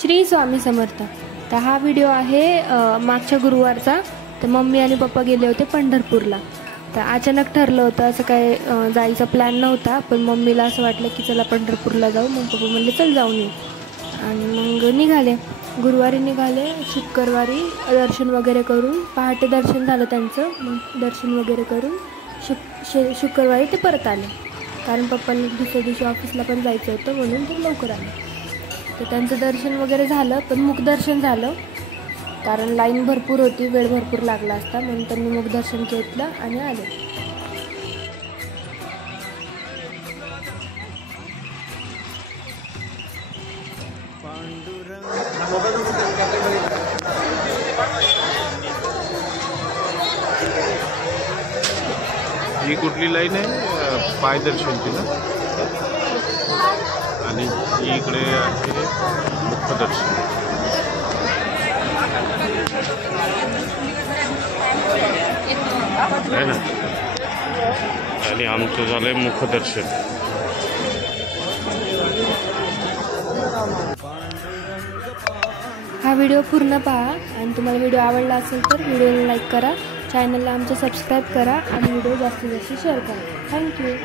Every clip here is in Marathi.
श्री स्वामी समर्थ। तर हा व्हिडिओ आहे मागच्या गुरुवारचा। तर मम्मी आणि पप्पा गेले होते पंढरपूरला। तर अचानक ठरलं होतं, असं काय जायचा प्लॅन नव्हता, पण मम्मीला असं वाटलं की चला पंढरपूरला जाऊ। मग पप्पा म्हणले चल जाऊन येऊ, आणि मग निघाले। गुरुवारी निघाले, शुक्रवारी दर्शन वगैरे करून पहाटे दर्शन झालं त्यांचं। मग दर्शन वगैरे करून शुक्रवारी ते परत आले, कारण पप्पांना दुसऱ्या दिवशी ऑफिसला पण जायचं होतं, म्हणून ते लवकर आले। तर त्यांचं दर्शन वगैरे झालं, पण मुखदर्शन झालं, कारण लाईन भरपूर होती, वेळ भरपूर लागला असता, म्हणून त्यांनी मुखदर्शन घेतलं आणि आले। ही कुठली लाईन आहे? पाय दर्शनची ना, आणि इकडे आहे मुखदर्शन। आहे ना, आणि आमचं झालंय मुखदर्शन। हा व्हिडिओ पूर्ण पहा, आणि तुम्हाला व्हिडिओ आवडला असेल तर व्हिडिओला लाईक करा, चॅनलला आमचं सबस्क्राईब करा, आणि व्हिडिओ जास्तीत जास्त शेअर करा। थँक्यू।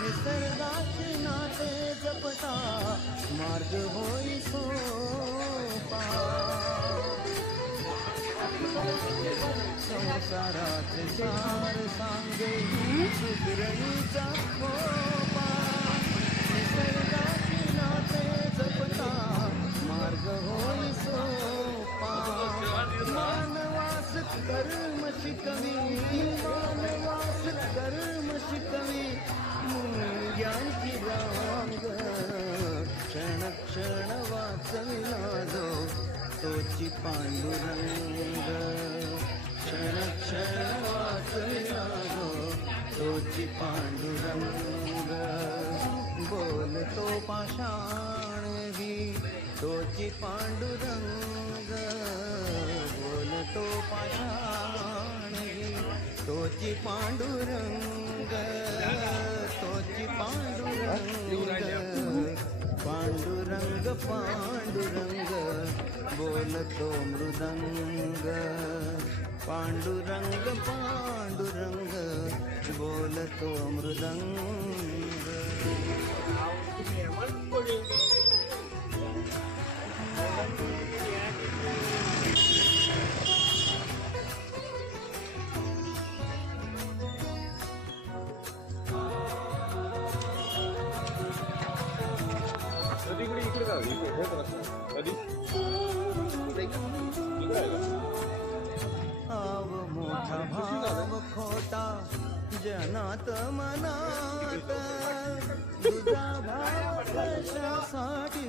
निसर्गाचे नाते जपता मार्ग होई सोपा, संसाराचे सार सांगे सुगरणीचा खोपा, निसर्गाचे नाते जपता मार्ग होई सोपा, मानवास कर्म शिकवी, मानवास कर्म शिकवी मुंग्यांची रांग, क्षण क्षण वाचविला जो तोची पांडुरंग, क्षण क्षण वाचविला जो तोची पांडुरंग, बोलतो पाषाण ही तोची पांडुरंग, बोलतो पाषाण ही तोची पांडुरंग, तोची पांडुरंग, पांडुरंग पांडुरंग बोलतो मृदंग, पांडुरंग पांडुरंग बोलतो मृदंग। आव मोठा भाव खोटा जनात मनात, तुझा भाव कशासाठी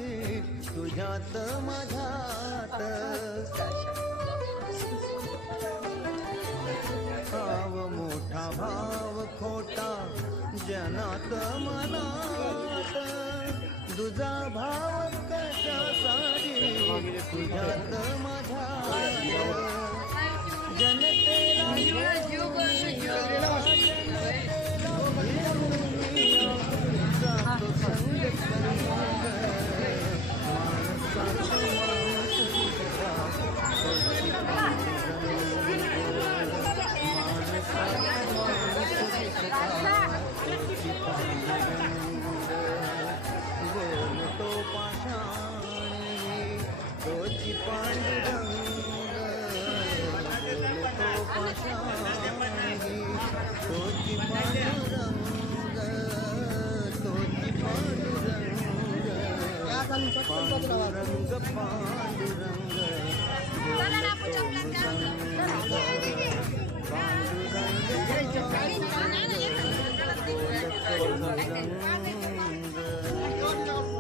तुझ्यात माझ्यात, आव मोठा भाव खोटा जनात मनात, तुझा भाव कशासाठी तुझ्यात माझ्यात, जनतेला जातो संग करून माणसाची माणुसकीचा तोची पांडुरंग, माणसाची माणुसकीचा तोची पांडुरंग, बोलतो पाषाण तोची पांडुरंग, बोलतो पाषाण तोची पांडुरंग, तोची पांडुरंग, पांडुरंग पांडुरंग बोलतो मृदंग, पांडुरंग बोलतो मृदंग।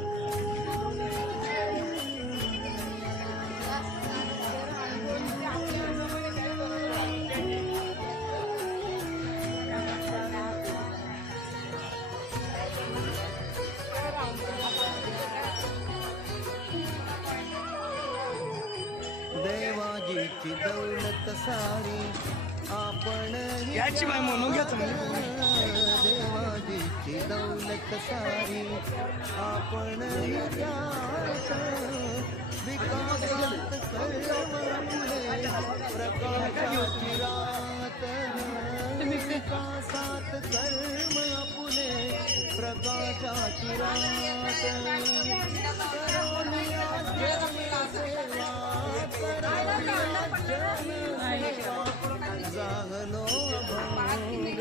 देवाची दौलत सारी आपण देवाची दौलत सारी आपण विकासात कर्म फुले प्रकाशाची रात विकासात कर्म फुले प्रकाशाची रात करोनिया जनसेवा जागलो अभंग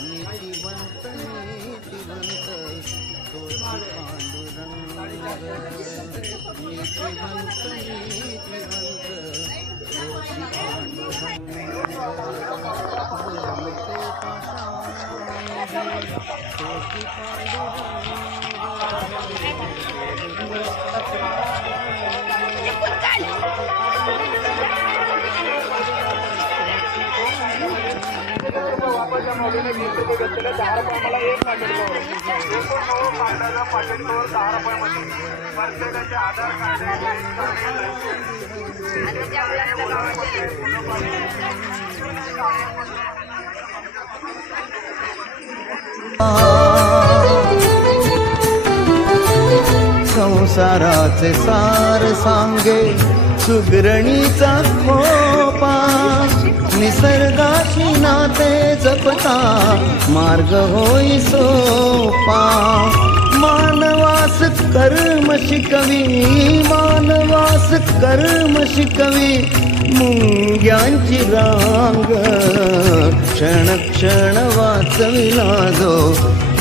नीतिवंत नीतिवंत तोच पांडुरंग नीतिवंत नीतिवंत तोच पांडुरंग बोलते पाषाण तोच संसाराचे सार सांगे सुगरणीचा खोपा निसर्गाशी नाते जपता मार्ग होई सोपा मानवास कर्म शिकवी मानवास कर्म शिकवी मुंग्यांची रांग क्षण क्षण वाचविला जो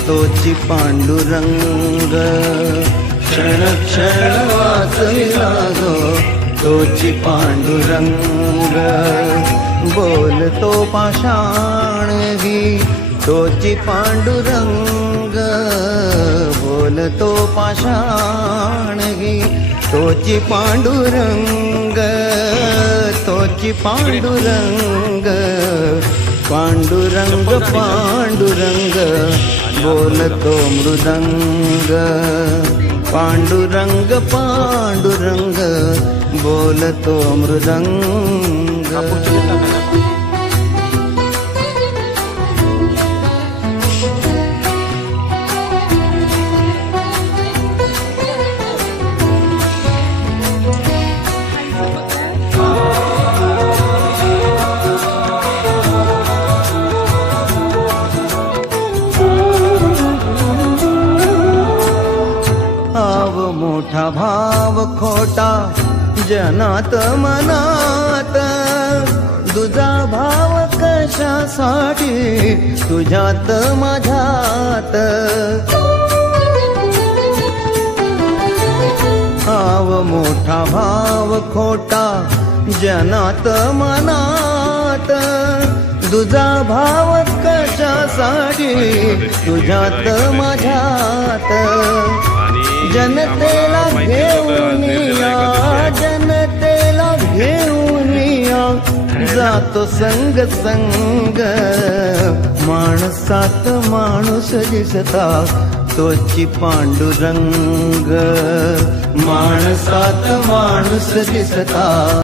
तोची पांडुरंग क्षण क्षण वाचविला जो तोची पांडुरंग बोलतो पाषाण ही तोची पांडुरंग बोलतो पाषाण ही तोची पांडुरंग तोची पांडुरंग पांडुरंग पांडुरंग बोलतो मृदंग पांडुरंग पांडुरंग बोलतो मृदंग मोठा भाव खोटा जनात मनात तुझा भाव कशासाठी तुझ्यात माझ्यात भाव मोठा भाव खोटा जनात मनात तुझा भाव कशासाठी तुझ्यात माझ्यात जनतेला घेऊन या जनतेला घेऊन या जातो संग संग माणसात माणूस दिसता तोची पांडुरंग माणसात माणूस दिसता